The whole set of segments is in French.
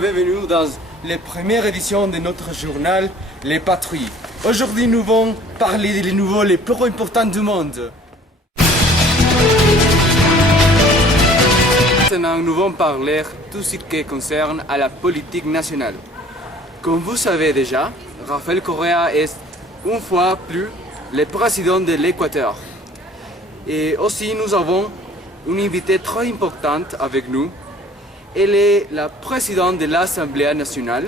bienvenue dans la première édition de notre journal Les Patries. Aujourd'hui, nous allons parler des nouvelles les plus importantes du monde. Maintenant, nous allons parler de tout ce qui concerne à la politique nationale. Comme vous savez déjà, Rafael Correa est une fois plus le président de l'Équateur. Et aussi, nous avons une invitée très importante avec nous. Elle est la présidente de l'Assemblée nationale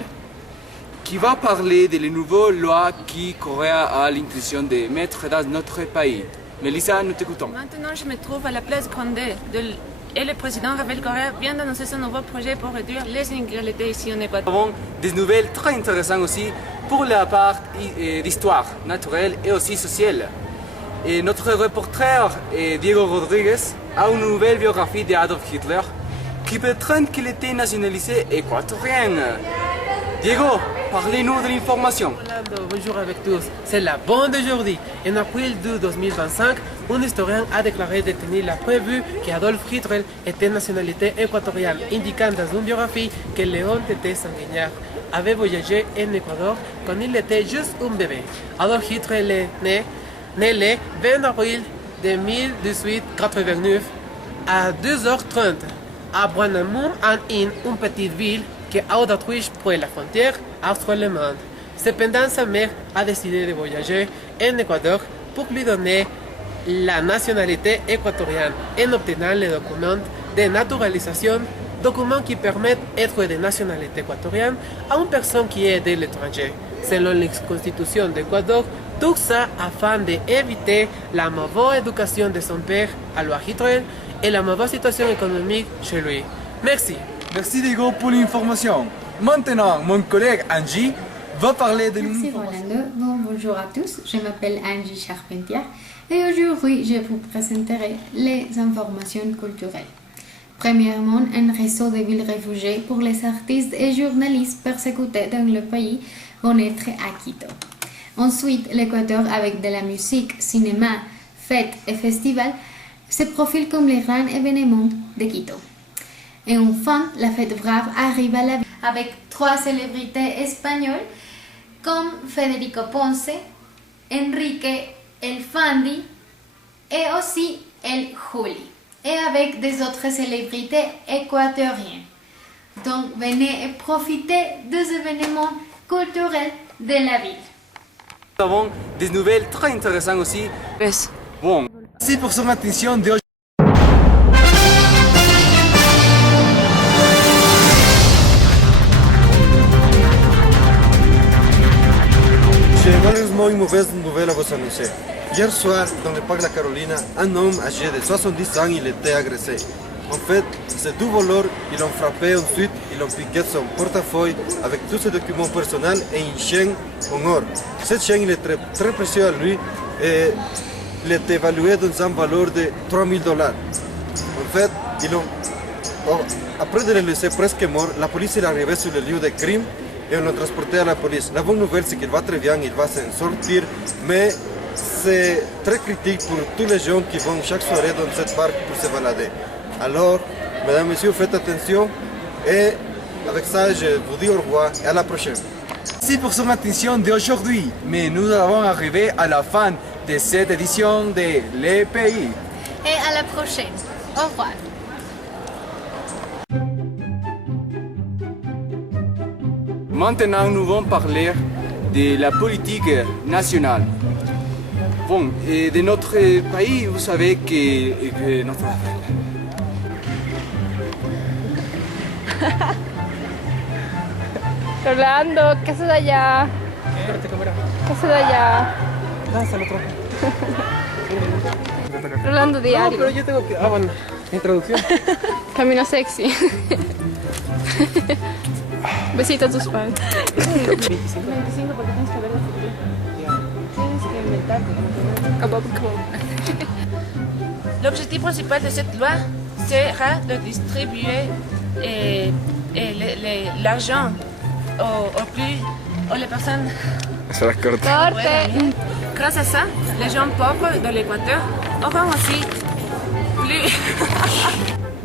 qui va parler des nouvelles lois qui Correa a l'intention de mettre dans notre pays. Mélissa, nous t'écoutons. Maintenant, je me trouve à la place Grande et le président Rafael Correa vient d'annoncer son nouveau projet pour réduire les inégalités ici en Équateur. Nous avons des nouvelles très intéressantes aussi pour la part d'histoire naturelle et aussi sociale. Et notre reporter Diego Rodriguez a une nouvelle biographie d'Adolf Hitler qui peut-être qu'il était nationalisé équatorien. Diego, parlez-nous de l'information. Bonjour avec tous. C'est la bonne d'aujourd'hui. En avril de 2025, un historien a déclaré détenir la preuve qu'Adolf Hitler était nationalité équatorienne, indiquant dans une biographie que Léon était sanguinaire avait voyagé en Équateur quand il était juste un bébé. Adolf Hitler est né le 20 avril de 1889 à 2h30 à Brandenburg, une petite ville qui a d'Autriche près de la frontière austro-allemande. Cependant, sa mère a décidé de voyager en Équateur pour lui donner la nationalité équatorienne en obtenant les documents de naturalisation, documents qui permettent d'être de nationalité équatorienne à une personne qui est de l'étranger. Selon la constitution d'Équateur, tout ça afin d'éviter la mauvaise éducation de son père, Alois Hitler, et la mauvaise situation économique chez lui. Merci. Merci Diego pour l'information. Maintenant, mon collègue Angie va parler de Merci Rolando. Bonjour à tous, je m'appelle Angie Charpentier et aujourd'hui je vous présenterai les informations culturelles. Premièrement, un réseau de villes réfugiées pour les artistes et journalistes persécutés dans le pays vont être à Quito. Ensuite, l'Équateur avec de la musique, cinéma, fêtes et festivals se profile comme les grands événements de Quito. Et enfin, la fête brave arrive à la ville avec 3 célébrités espagnoles comme Federico Ponce, Enrique El Fandi et aussi El Juli, et avec des autres célébrités équatoriennes. Donc venez et profitez des événements culturels de la ville. Nous avons des nouvelles très intéressantes aussi. Bon, merci pour son attention d'aujourd'hui. J'ai malheureusement une mauvaise nouvelle à vous annoncer. Hier soir, dans le parc La Carolina, un homme âgé de 70 ans il était agressé. En fait, ces 2 voleurs, ils l'ont frappé ensuite, ils ont piqué son portefeuille avec tous ses documents personnels et une chaîne en or. Cette chaîne il est très précieuse à lui et il est évalué dans une valeur de $3 000. En fait, après de le laisser presque mort, la police est arrivée sur le lieu de crime et on l'a transporté à la police. La bonne nouvelle, c'est qu'il va très bien, il va s'en sortir, mais c'est très critique pour tous les gens qui vont chaque soirée dans cette parc pour se balader. Alors, mesdames et messieurs, faites attention et avec ça, je vous dis au revoir et à la prochaine. Merci pour son attention d'aujourd'hui, mais nous avons arrivé à la fin de cette édition de Les Pays. Et à la prochaine. Au revoir. Maintenant, nous allons parler de la politique nationale. Bon, et de notre pays, vous savez que notre... Rolando, ¿qué haces allá? ¿Qué haces allá? Danza al otro. Rolando No, diario. pero yo tengo que... Ah, bueno, introducción. Camino sexy. Besito a tus padres. 25 porque tienes que ver el futuro. Tienes que inventarte. L'objectif principal de cette loi sera de distribuer l'argent aux personnes. Corte. Grâce à ça, les gens pauvres de l'Équateur auront aussi plus.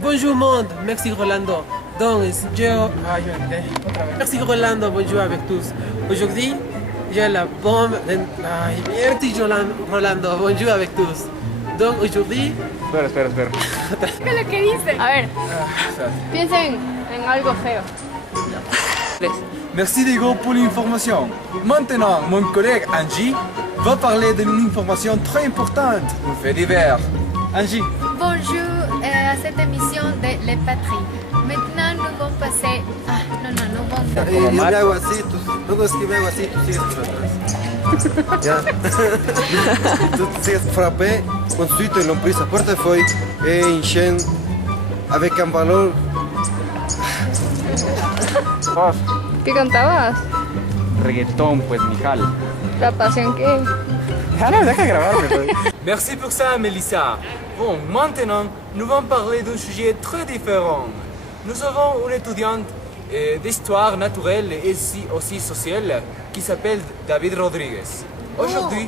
Bonjour monde, merci Rolando. Donc, merci Rolando, bonjour avec tous. Aujourd'hui, j'ai la bombe de... merci Rolando, bonjour avec tous. Donc, aujourd'hui... Espera. ¿Qué es lo que dice? A ver, piensen en algo feo. Merci Diego pour l'information. Maintenant, mon collègue Angie va parler d'une information très importante, un fait divers. Angie. Bonjour à cette émission de Les Patries. Maintenant, nous allons passer... nous vamos... Yo me hago así, no es que me hago así, tú sigues por atrás. Ya. Tú sigues frappé, construite l'emprise à portefeuille et une chaîne avec un valeur. ¿Qué cantabas? Reggaetón, pues, Mijal. La pasión que... No, deja grabarme, pues. Merci pour ça, Mélissa. Bon, maintenant, nous allons parler d'un sujet très différent. Nous avons une étudiante d'histoire naturelle et aussi sociale qui s'appelle David Rodriguez. Aujourd'hui,